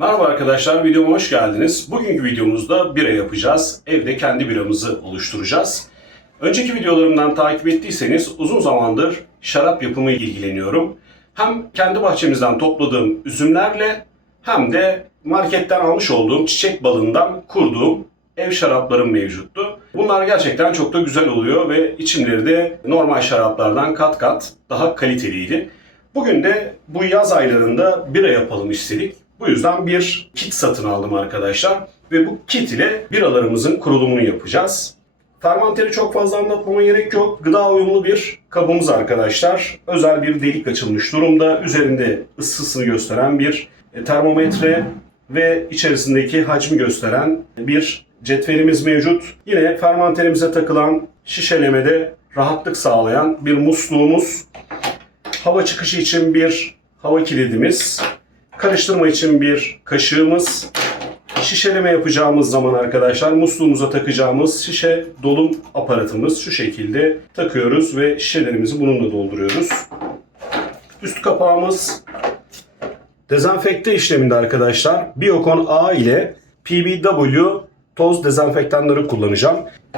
Merhaba arkadaşlar, videoma hoş geldiniz. Bugünkü videomuzda bira yapacağız. Evde kendi biramızı oluşturacağız. Önceki videolarımdan takip ettiyseniz uzun zamandır şarap yapımı ilgileniyorum. Hem kendi bahçemizden topladığım üzümlerle hem de marketten almış olduğum çiçek balından kurduğum ev şaraplarım mevcuttu. Bunlar gerçekten çok da güzel oluyor ve içimleri de normal şaraplardan kat kat daha kaliteliydi. Bugün de bu yaz aylarında bira yapalım istedik. Bu yüzden bir kit satın aldım arkadaşlar. Ve bu kit ile biralarımızın kurulumunu yapacağız. Fermanteri çok fazla anlatmama gerek yok. Gıda uyumlu bir kabımız arkadaşlar. Özel bir delik açılmış durumda. Üzerinde ısısını gösteren bir e, termometre ve içerisindeki hacmi gösteren bir cetvelimiz mevcut. Yine fermanterimize takılan şişelemede rahatlık sağlayan bir musluğumuz. Hava çıkışı için bir hava kilidimiz. Karıştırma için bir kaşığımız. Şişeleme yapacağımız zaman arkadaşlar musluğumuza takacağımız şişe dolum aparatımız şu şekilde takıyoruz ve şişelerimizi bununla dolduruyoruz. Üst kapağımız dezenfekte işleminde arkadaşlar Biocon A ile PBW toz dezenfektanları kullanacağım.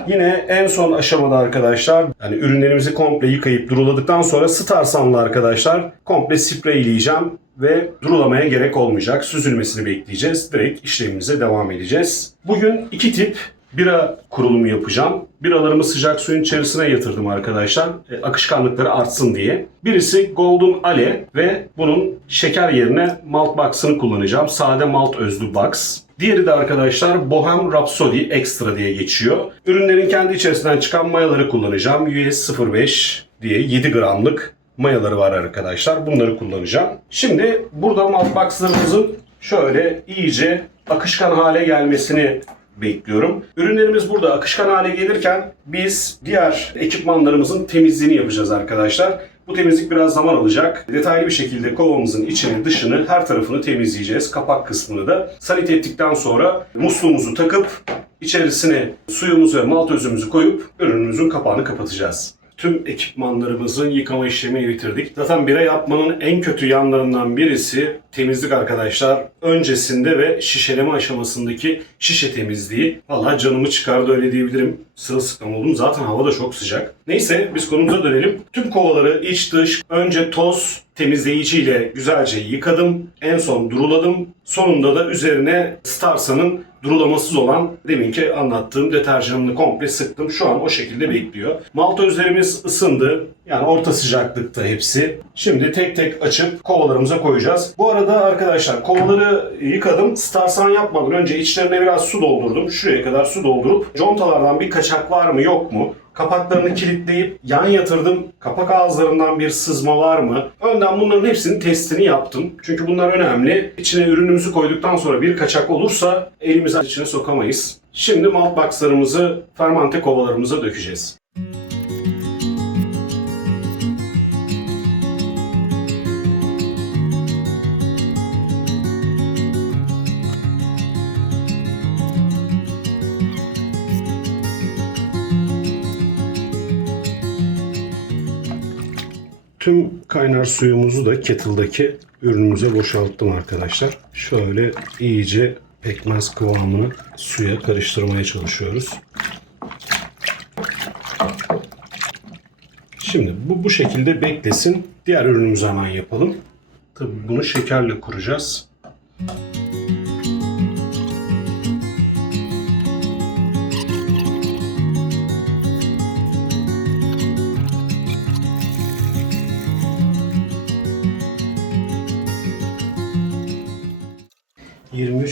Yine en son aşamada arkadaşlar yani ürünlerimizi komple yıkayıp duruladıktan sonra Starsan'la arkadaşlar komple spreyleyeceğim ve durulamaya gerek olmayacak. Süzülmesini bekleyeceğiz. Direkt işlemimize devam edeceğiz. Bugün iki tip bira kurulumu yapacağım. Biralarımı sıcak suyun içerisine yatırdım arkadaşlar. E, akışkanlıkları artsın diye. Birisi Golden Ale ve bunun şeker yerine malt box'ını kullanacağım. Sade malt özlü box. Diğeri de arkadaşlar Bohem Rhapsody Extra diye geçiyor. Ürünlerin kendi içerisinden çıkan mayaları kullanacağım. US 05 diye 7 gramlık mayaları var arkadaşlar. Bunları kullanacağım. Şimdi burada malt box'larımızın şöyle iyice akışkan hale gelmesini bekliyorum. Ürünlerimiz burada akışkan hale gelirken biz diğer ekipmanlarımızın temizliğini yapacağız arkadaşlar. Bu temizlik biraz zaman alacak. Detaylı bir şekilde kovamızın içini, dışını, her tarafını temizleyeceğiz. Kapak kısmını da sanite ettikten sonra musluğumuzu takıp içerisine suyumuzu ve malt özümüzü koyup ürünümüzün kapağını kapatacağız. Tüm ekipmanlarımızın yıkama işlemini bitirdik. Zaten bira yapmanın en kötü yanlarından birisi temizlik arkadaşlar. Öncesinde ve şişeleme aşamasındaki şişe temizliği. Vallahi canımı çıkardı öyle diyebilirim. Sırılsıklam oldum. Zaten hava da çok sıcak. Neyse biz konumuza dönelim. Tüm kovaları iç dış önce toz temizleyiciyle güzelce yıkadım. En son duruladım. Sonunda da üzerine Starsa'nın durulamasız olan deminki anlattığım deterjanını komple sıktım. Şu an o şekilde bekliyor. Malta üzerimiz ısındı. Yani orta sıcaklıkta hepsi. Şimdi tek tek açıp kovalarımıza koyacağız. Bu arada arkadaşlar kovaları yıkadım. Starsan yapmadan önce içlerine biraz su doldurdum. Şuraya kadar su doldurup contalardan bir kaçak var mı yok mu? Kapaklarını kilitleyip yan yatırdım. Kapak ağızlarından bir sızma var mı? Önden bunların hepsinin testini yaptım. Çünkü bunlar önemli. İçine ürünümüzü koyduktan sonra bir kaçak olursa elimizi içine sokamayız. Şimdi malt boxlarımızı fermante kovalarımıza dökeceğiz. Tüm kaynar suyumuzu da kettle'daki ürünümüze boşalttım arkadaşlar. Şöyle iyice pekmez kıvamını suya karıştırmaya çalışıyoruz. Şimdi bu bu şekilde beklesin. Diğer ürünümüzü hemen yapalım. Tabii bunu şekerle kuracağız.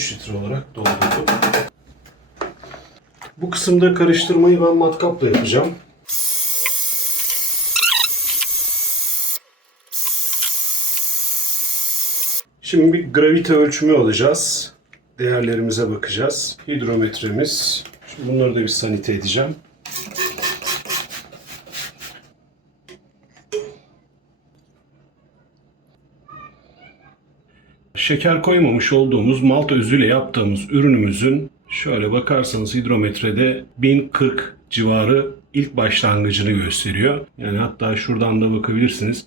...23 litre olarak doldurdum. Bu kısımda karıştırmayı ben matkapla yapacağım. Şimdi bir gravite ölçümü alacağız. Değerlerimize bakacağız. Hidrometremiz. Şimdi bunları da bir sanite edeceğim. Şeker koymamış olduğumuz malta özüyle yaptığımız ürünümüzün şöyle bakarsanız hidrometrede 1040 civarı ilk başlangıcını gösteriyor. Yani hatta şuradan da bakabilirsiniz.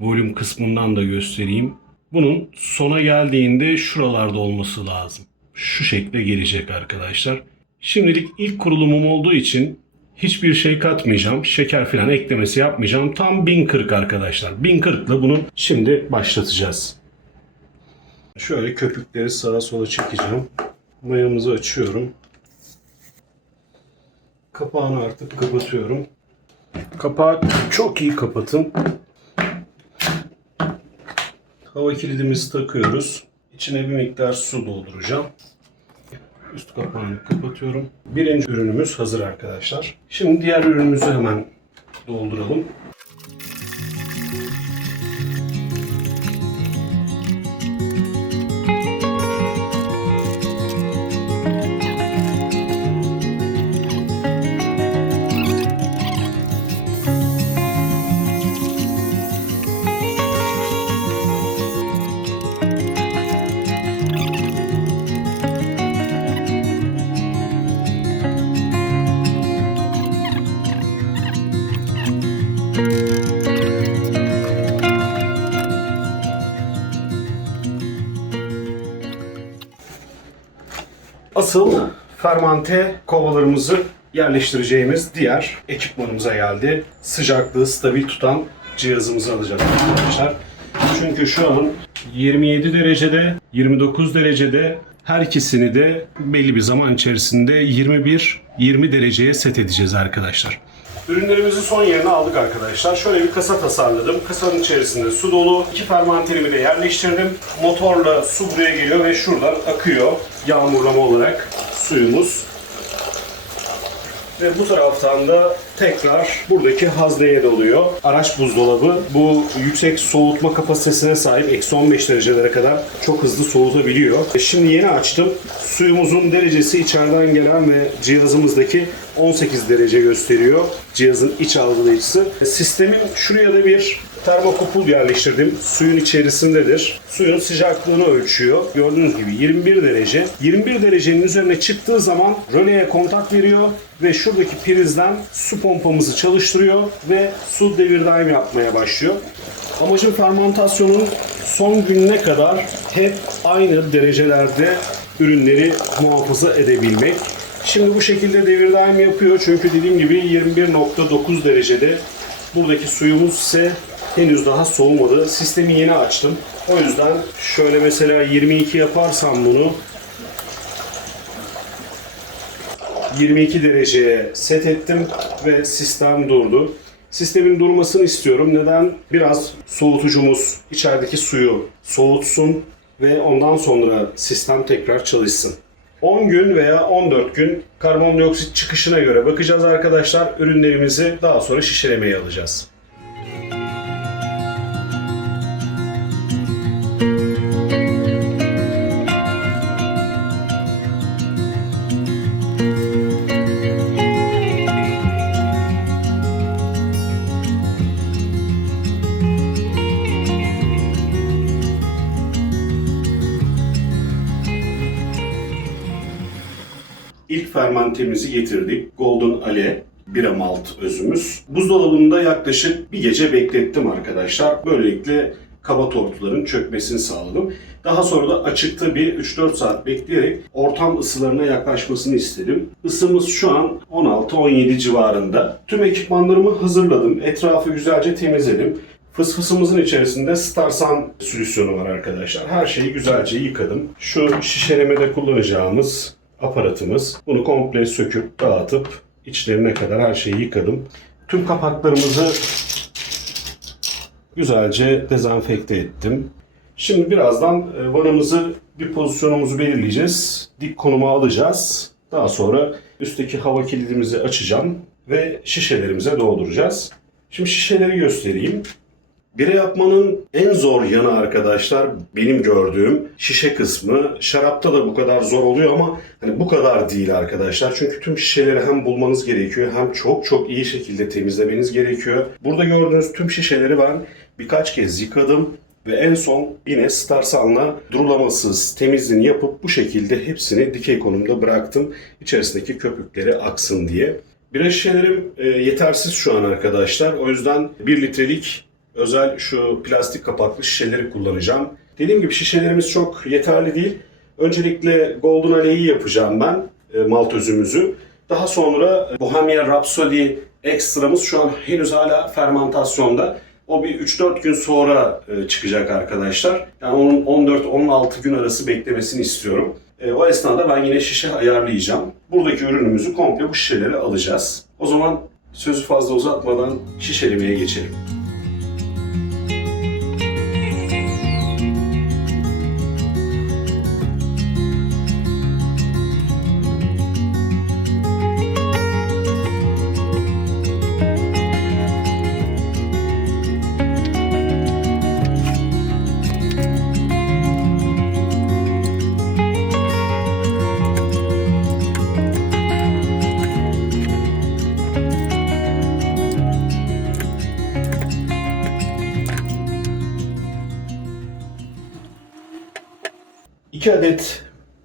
Volüm kısmından da göstereyim. bunun sona geldiğinde şuralarda olması lazım. Şu şekle gelecek arkadaşlar. Şimdilik ilk kurulumum olduğu için hiçbir şey katmayacağım. Şeker falan eklemesi yapmayacağım. Tam 1040 arkadaşlar. 1040 ile bunu şimdi başlatacağız. Şöyle köpükleri sağa sola çekeceğim. Mayamızı açıyorum. Kapağını artık kapatıyorum. Kapağı çok iyi kapatın. Hava kilidimizi takıyoruz. İçine bir miktar su dolduracağım. Üst kapağını kapatıyorum. Birinci ürünümüz hazır arkadaşlar. Şimdi diğer ürünümüzü hemen dolduralım. Asıl fermante kovalarımızı yerleştireceğimiz diğer ekipmanımıza geldi. Sıcaklığı stabil tutan cihazımızı alacağız arkadaşlar. Çünkü şu an 27 derecede, 29 derecede her ikisini de belli bir zaman içerisinde 21-20 dereceye set edeceğiz arkadaşlar. Ürünlerimizi son yerine aldık arkadaşlar. Şöyle bir kasa tasarladım. Kasanın içerisinde su dolu. İki fermanterimi de yerleştirdim. Motorla su buraya geliyor ve şuradan akıyor. Yağmurlama olarak suyumuz. Ve bu taraftan da tekrar buradaki hazneye doluyor. Araç buzdolabı bu yüksek soğutma kapasitesine sahip eksi 15 derecelere kadar çok hızlı soğutabiliyor. E, Şimdi yeni açtım. Suyumuzun derecesi içeriden gelen ve cihazımızdaki 18 derece gösteriyor. Cihazın iç algılayıcısı. E, Sistemin şuraya da bir termokupul yerleştirdim. Suyun içerisindedir. Suyun sıcaklığını ölçüyor. Gördüğünüz gibi 21 derece. 21 derecenin üzerine çıktığı zaman röleye kontak veriyor ve şuradaki prizden su pompamızı çalıştırıyor ve su devir daim yapmaya başlıyor. Amacım fermentasyonun son gününe kadar hep aynı derecelerde ürünleri muhafaza edebilmek. Şimdi bu şekilde devir daim yapıyor çünkü dediğim gibi 21.9 derecede buradaki suyumuz ise henüz daha soğumadı. Sistemi yeni açtım. O yüzden şöyle mesela 22 yaparsam bunu 22 dereceye set ettim ve sistem durdu. Sistemin durmasını istiyorum. Neden? Biraz soğutucumuz içerideki suyu soğutsun ve ondan sonra sistem tekrar çalışsın. 10 gün veya 14 gün karbondioksit çıkışına göre bakacağız arkadaşlar. Ürünlerimizi daha sonra şişelemeye alacağız. İlk fermantemizi getirdik. Golden Ale bira malt özümüz. Buzdolabında yaklaşık bir gece beklettim arkadaşlar. Böylelikle kaba tortuların çökmesini sağladım. Daha sonra da açıkta bir 3-4 saat bekleyerek ortam ısılarına yaklaşmasını istedim. Isımız şu an 16-17 civarında. Tüm ekipmanlarımı hazırladım. Etrafı güzelce temizledim. Fısfısımızın içerisinde Starsan solüsyonu var arkadaşlar. Her şeyi güzelce yıkadım. Şu şişelemede kullanacağımız aparatımız. Bunu komple söküp dağıtıp içlerine kadar her şeyi yıkadım. Tüm kapaklarımızı güzelce dezenfekte ettim. Şimdi birazdan e, vanamızı bir pozisyonumuzu belirleyeceğiz. Dik konuma alacağız. Daha sonra üstteki hava kilidimizi açacağım ve şişelerimize dolduracağız. Şimdi şişeleri göstereyim. Bira yapmanın en zor yanı arkadaşlar benim gördüğüm şişe kısmı. Şarapta da bu kadar zor oluyor ama hani bu kadar değil arkadaşlar. Çünkü tüm şişeleri hem bulmanız gerekiyor hem çok çok iyi şekilde temizlemeniz gerekiyor. Burada gördüğünüz tüm şişeleri ben birkaç kez yıkadım ve en son yine Starsan'la durulamasız temizliğini yapıp bu şekilde hepsini dikey konumda bıraktım. İçerisindeki köpükleri aksın diye. Bira şişelerim e, yetersiz şu an arkadaşlar. O yüzden 1 litrelik özel şu plastik kapaklı şişeleri kullanacağım. Dediğim gibi şişelerimiz çok yeterli değil. Öncelikle Golden Ale'yi yapacağım ben, e, malt özümüzü. Daha sonra Bohemian Rhapsody ekstramız şu an henüz hala fermentasyonda. O bir 3-4 gün sonra e, çıkacak arkadaşlar. Yani onun 14-16 gün arası beklemesini istiyorum. E, o esnada ben yine şişe ayarlayacağım. Buradaki ürünümüzü komple bu şişelere alacağız. O zaman sözü fazla uzatmadan şişelemeye geçelim. İki adet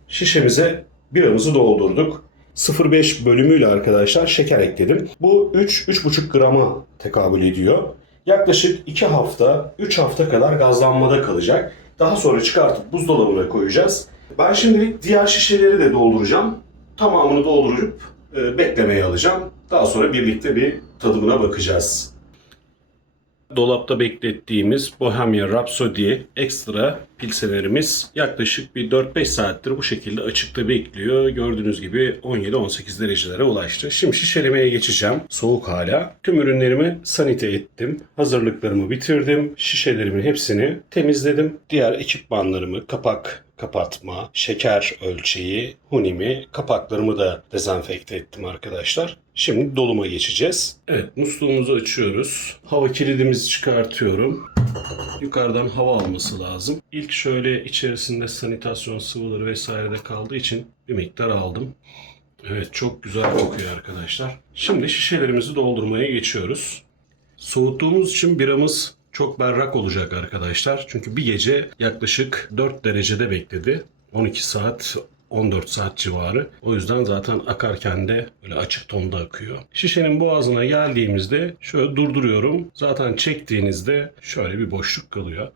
şişemize biramızı doldurduk. 0,5 bölümüyle arkadaşlar şeker ekledim. Bu 3-3,5 grama tekabül ediyor. Yaklaşık 2 hafta, 3 hafta kadar gazlanmada kalacak. Daha sonra çıkartıp buzdolabına koyacağız. Ben şimdilik diğer şişeleri de dolduracağım. Tamamını doldurup e, beklemeye alacağım. Daha sonra birlikte bir tadımına bakacağız. Dolapta beklettiğimiz Bohemian Rhapsody ekstra pilselerimiz yaklaşık bir 4-5 saattir bu şekilde açıkta bekliyor. Gördüğünüz gibi 17-18 derecelere ulaştı. Şimdi şişelemeye geçeceğim. Soğuk hala. Tüm ürünlerimi sanite ettim. Hazırlıklarımı bitirdim. Şişelerimin hepsini temizledim. Diğer ekipmanlarımı, kapak kapatma, şeker ölçeği, hunimi, kapaklarımı da dezenfekte ettim arkadaşlar. Şimdi doluma geçeceğiz. Evet, musluğumuzu açıyoruz. Hava kilidimizi çıkartıyorum. Yukarıdan hava alması lazım. İlk şöyle içerisinde sanitasyon sıvıları vesaire de kaldığı için bir miktar aldım. Evet, çok güzel kokuyor arkadaşlar. Şimdi şişelerimizi doldurmaya geçiyoruz. Soğuttuğumuz için biramız çok berrak olacak arkadaşlar. Çünkü bir gece yaklaşık 4 derecede bekledi. 12 saat 14 saat civarı. O yüzden zaten akarken de böyle açık tonda akıyor. Şişenin boğazına geldiğimizde şöyle durduruyorum. Zaten çektiğinizde şöyle bir boşluk kalıyor.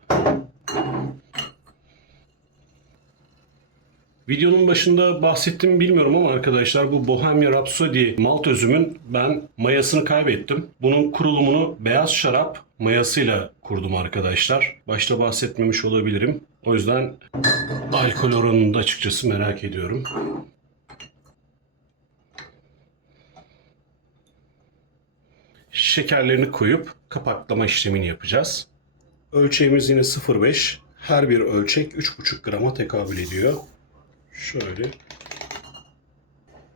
Videonun başında bahsettim bilmiyorum ama arkadaşlar bu Bohemia Rhapsody malt özümün ben mayasını kaybettim. Bunun kurulumunu beyaz şarap mayasıyla kurdum arkadaşlar. Başta bahsetmemiş olabilirim. O yüzden alkol oranını da açıkçası merak ediyorum. Şekerlerini koyup kapaklama işlemini yapacağız. Ölçeğimiz yine 0.5. Her bir ölçek 3.5 grama tekabül ediyor. Şöyle.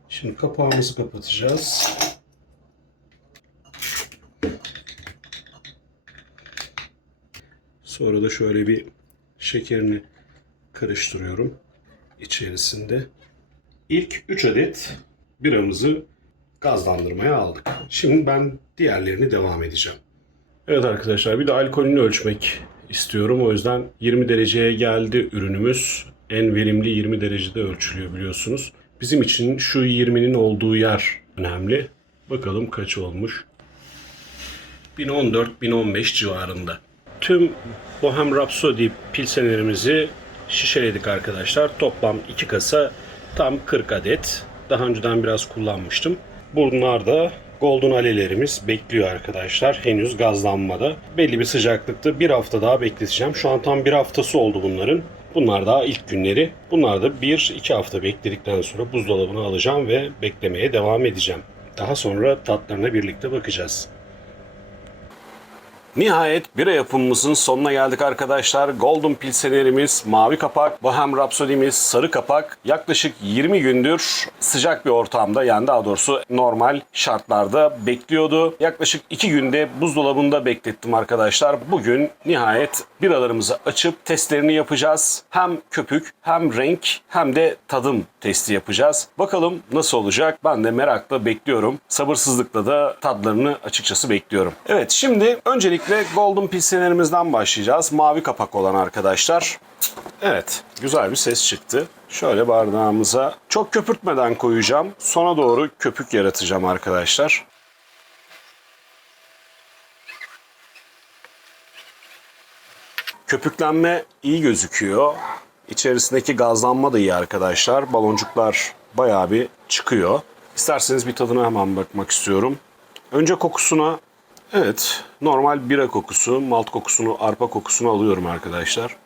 Şimdi kapağımızı kapatacağız. Sonra da şöyle bir şekerini karıştırıyorum içerisinde. İlk 3 adet biramızı gazlandırmaya aldık. Şimdi ben diğerlerini devam edeceğim. Evet arkadaşlar bir de alkolünü ölçmek istiyorum. O yüzden 20 dereceye geldi ürünümüz. En verimli 20 derecede ölçülüyor biliyorsunuz. Bizim için şu 20'nin olduğu yer önemli. Bakalım kaç olmuş. 1014-1015 civarında. Tüm Bohem Rhapsody pilsenerimizi şişeledik arkadaşlar. Toplam 2 kasa tam 40 adet. Daha önceden biraz kullanmıştım. Bunlar da Golden Ale'lerimiz bekliyor arkadaşlar. Henüz gazlanmada. Belli bir sıcaklıkta bir hafta daha bekleteceğim. Şu an tam bir haftası oldu bunların. Bunlar daha ilk günleri. Bunlar da 1-2 hafta bekledikten sonra buzdolabına alacağım ve beklemeye devam edeceğim. Daha sonra tatlarına birlikte bakacağız. Nihayet bira yapımımızın sonuna geldik arkadaşlar. Golden Pilsenerimiz, mavi kapak, Bohem Rhapsody'miz, sarı kapak yaklaşık 20 gündür sıcak bir ortamda yani daha doğrusu normal şartlarda bekliyordu. Yaklaşık 2 günde buzdolabında beklettim arkadaşlar. Bugün nihayet biralarımızı açıp testlerini yapacağız. Hem köpük hem renk hem de tadım testi yapacağız. Bakalım nasıl olacak? Ben de merakla bekliyorum. Sabırsızlıkla da tadlarını açıkçası bekliyorum. Evet şimdi öncelikle Golden Pilsenerimizden başlayacağız. Mavi kapak olan arkadaşlar. Evet güzel bir ses çıktı. Şöyle bardağımıza çok köpürtmeden koyacağım. Sona doğru köpük yaratacağım arkadaşlar. Köpüklenme iyi gözüküyor. İçerisindeki gazlanma da iyi arkadaşlar. Baloncuklar bayağı bir çıkıyor. İsterseniz bir tadına hemen bakmak istiyorum. Önce kokusuna evet normal bira kokusu, malt kokusunu, arpa kokusunu alıyorum arkadaşlar.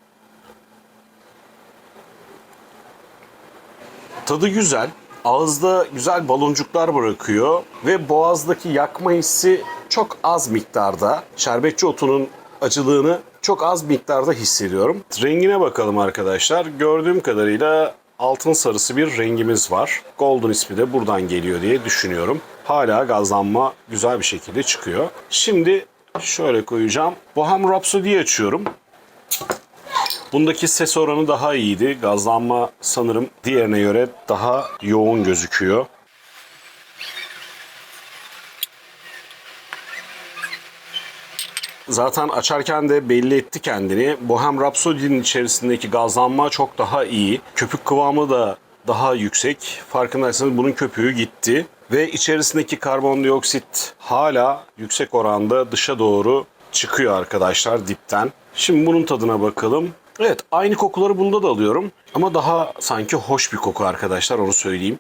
Tadı güzel. Ağızda güzel baloncuklar bırakıyor ve boğazdaki yakma hissi çok az miktarda. Şerbetçi otunun acılığını çok az miktarda hissediyorum. Rengine bakalım arkadaşlar. Gördüğüm kadarıyla altın sarısı bir rengimiz var. Golden ismi de buradan geliyor diye düşünüyorum. Hala gazlanma güzel bir şekilde çıkıyor. Şimdi şöyle koyacağım. Bohem Rhapsody'yi açıyorum. Bundaki ses oranı daha iyiydi. Gazlanma sanırım diğerine göre daha yoğun gözüküyor. Zaten açarken de belli etti kendini. Bohem Rhapsody'nin içerisindeki gazlanma çok daha iyi. Köpük kıvamı da daha yüksek. Farkındaysanız bunun köpüğü gitti. Ve içerisindeki karbondioksit hala yüksek oranda dışa doğru çıkıyor arkadaşlar dipten. Şimdi bunun tadına bakalım. Evet aynı kokuları bunda da alıyorum. Ama daha sanki hoş bir koku arkadaşlar onu söyleyeyim.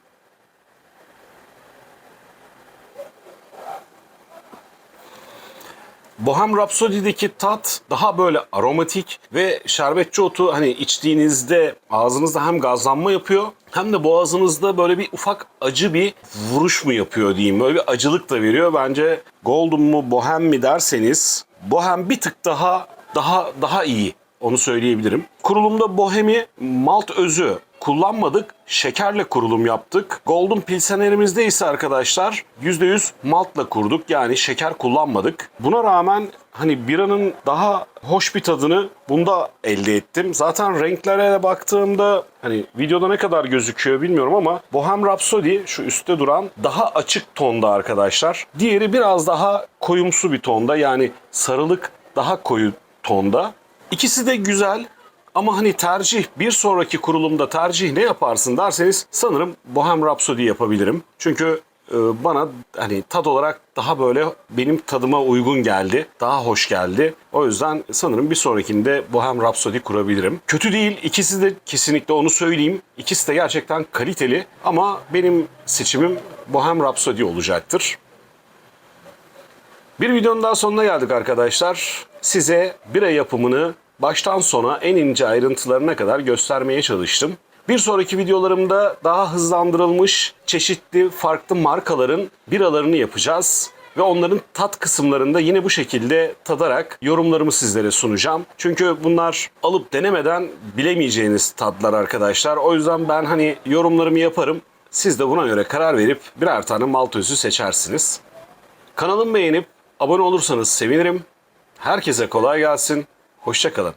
Bohem Rhapsody'deki tat daha böyle aromatik ve şerbetçi otu hani içtiğinizde ağzınızda hem gazlanma yapıyor hem de boğazınızda böyle bir ufak acı bir vuruş mu yapıyor diyeyim. Böyle bir acılık da veriyor. Bence Golden mu Bohem mi derseniz Bohem bir tık daha daha daha iyi. Onu söyleyebilirim. Kurulumda Bohem'i malt özü kullanmadık. Şekerle kurulum yaptık. Golden Pilsener'imizde ise arkadaşlar %100 maltla kurduk. Yani şeker kullanmadık. Buna rağmen hani biranın daha hoş bir tadını bunda elde ettim. Zaten renklere de baktığımda hani videoda ne kadar gözüküyor bilmiyorum ama Bohem Rhapsody şu üstte duran daha açık tonda arkadaşlar. Diğeri biraz daha koyumsu bir tonda yani sarılık daha koyu tonda. İkisi de güzel ama hani tercih bir sonraki kurulumda tercih ne yaparsın derseniz sanırım Bohem Rhapsody yapabilirim. Çünkü e, bana hani tad olarak daha böyle benim tadıma uygun geldi. Daha hoş geldi. O yüzden sanırım bir sonrakinde Bohem Rhapsody kurabilirim. Kötü değil. ikisi de kesinlikle onu söyleyeyim. İkisi de gerçekten kaliteli ama benim seçimim Bohem Rhapsody olacaktır. Bir videonun daha sonuna geldik arkadaşlar. Size bira yapımını baştan sona en ince ayrıntılarına kadar göstermeye çalıştım. Bir sonraki videolarımda daha hızlandırılmış çeşitli farklı markaların biralarını yapacağız ve onların tat kısımlarında yine bu şekilde tadarak yorumlarımı sizlere sunacağım. Çünkü bunlar alıp denemeden bilemeyeceğiniz tatlar arkadaşlar. O yüzden ben hani yorumlarımı yaparım. Siz de buna göre karar verip birer tane malt özü seçersiniz. Kanalımı beğenip abone olursanız sevinirim. Herkese kolay gelsin. Hoşçakalın.